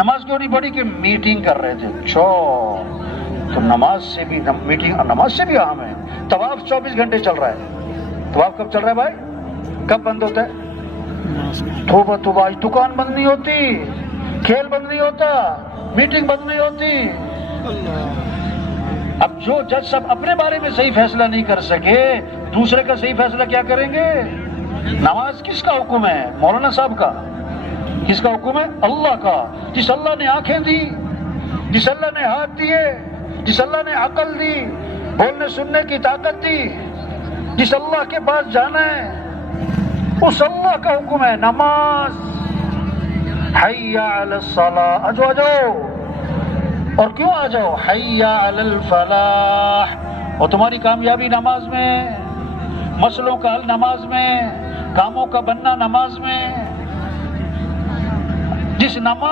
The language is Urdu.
نماز کیوں نہیں پڑھی؟ کہ میٹنگ کر رہے تھے. اچھا تو نماز سے بھی میٹنگ، نماز سے بھی اہم ہے. طواف 24 گھنٹے چل رہا ہے. طواف کب چل رہا ہے بھائی؟ کب بند ہوتا ہے؟ توبہ توبہ، آج دکان بند نہیں ہوتی، کھیل بند نہیں ہوتا، میٹنگ بند نہیں ہوتی. اب جو جج صاحب اپنے بارے میں صحیح فیصلہ نہیں کر سکے، دوسرے کا صحیح فیصلہ کیا کریں گے؟ نماز کس کا حکم ہے؟ مولانا صاحب کا. کس کا حکم ہے؟ اللہ کا. جس اللہ نے آنکھیں دی، جس اللہ نے ہاتھ دیے، جس اللہ نے عقل دی، بولنے سننے کی طاقت دی، جس اللہ کے پاس جانا ہے، اس اللہ کا حکم ہے نماز. حی علی الصلاۃ، آجو آجو. اور کیوں آ جاؤ؟ حی علی الفلاح. اور تمہاری کامیابی نماز میں، مسئلوں کا حل نماز میں، کاموں کا بننا نماز میں. جس نماز